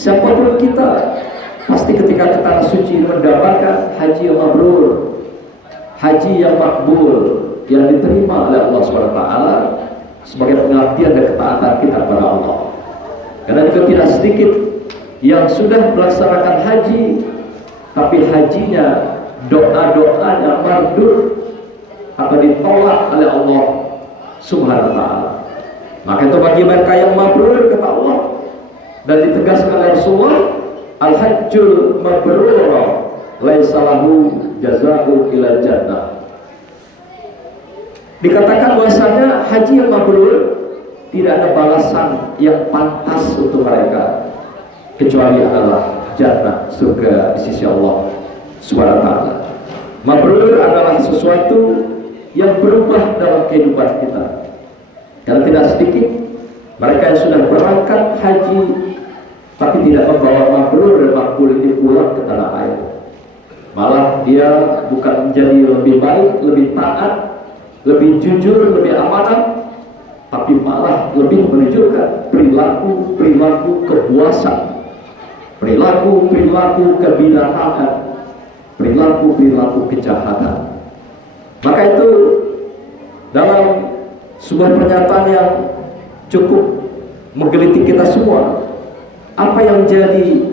Siapapun kita, pasti ketika ke tanah suci mendapatkan haji yang mabrur, haji yang makbul, yang diterima oleh Allah SWT sebagai pengabdian dan ketaatan kita kepada Allah. Karena juga tidak sedikit yang sudah melaksanakan haji, tapi hajinya, doa-doanya mardur atau ditolak oleh Allah Subhanahu wa ta'ala. Maka itu bagi mereka yang mabrur, kata Allah, dan ditegaskan oleh Rasulullah, al-hajjul mabrur laisa lahu jazaa'u ila jannah. Dikatakan bahwasanya haji yang mabrur tidak ada balasan yang pantas untuk mereka kecuali adalah jannah, surga di sisi Allah Subhanahu wa ta'ala. Mabrur adalah sesuatu yang berubah dalam kehidupan kita. Karena tidak sedikit mereka yang sudah berangkat haji tapi tidak membawa mabrur dan makbul ini pulang ke tanah air. Malah dia bukan menjadi lebih baik, lebih taat, lebih jujur, lebih amanah, tapi malah lebih menunjukkan perilaku kebuasan, perilaku kebinasakan, perilaku kejahatan. Maka itu dalam sebuah pernyataan yang cukup menggelitik kita semua, apa yang jadi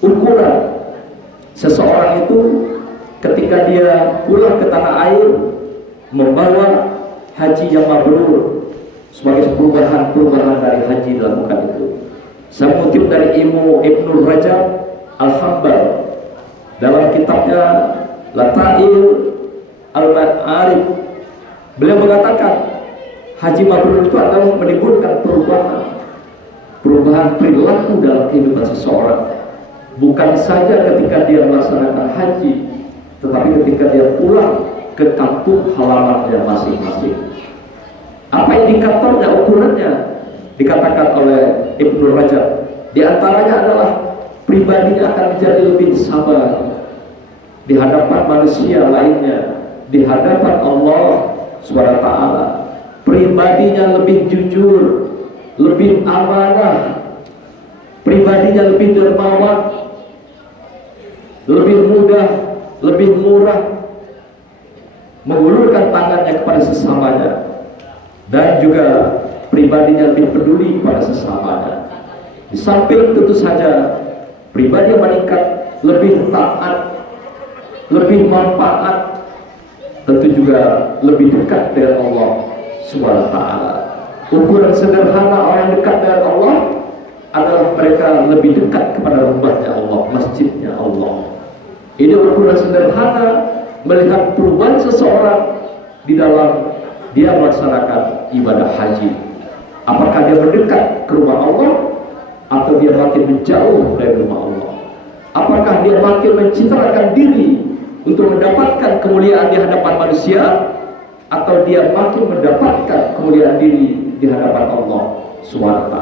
ukuran seseorang itu ketika dia pulang ke tanah air membawa haji yang mabrur sebagai perubahan dari haji dilakukan itu. Saya mengutip dari Ibnu Rajab Al-Hambal dalam kitabnya Latail Al-Ma'arif. Beliau mengatakan haji mabrur itu adalah menimbulkan perubahan perilaku dalam kehidupan seseorang, bukan saja ketika dia melaksanakan haji, tetapi ketika dia pulang ke kampung halamannya masing-masing. Apa indikatornya, ukurannya? Dikatakan oleh Ibnu Rajab, di antaranya adalah pribadinya akan menjadi lebih sabar di hadapan manusia lainnya, di hadapan Allah SWT. Pribadinya lebih jujur, lebih amanah, pribadinya lebih dermawan, lebih mudah, lebih murah, mengulurkan tangannya kepada sesamanya, dan juga pribadinya lebih peduli pada sesamanya. Di samping tentu saja pribadi yang meningkat, lebih taat, lebih manfaat, tentu juga lebih dekat dengan Allah Subhanahu wa ta'ala. Ukuran sederhana orang dekat dengan Allah adalah mereka lebih dekat kepada rumahnya Allah, masjidnya Allah. Ini ukuran sederhana melihat perubahan seseorang di dalam dia melaksanakan ibadah haji. Apakah dia mendekat ke rumah Allah atau dia makin menjauh dari rumah Allah? Apakah dia makin mencitrakan diri untuk mendapatkan kemuliaan di hadapan manusia, atau dia makin mendapatkan kemuliaan diri di hadapan Allah SWT?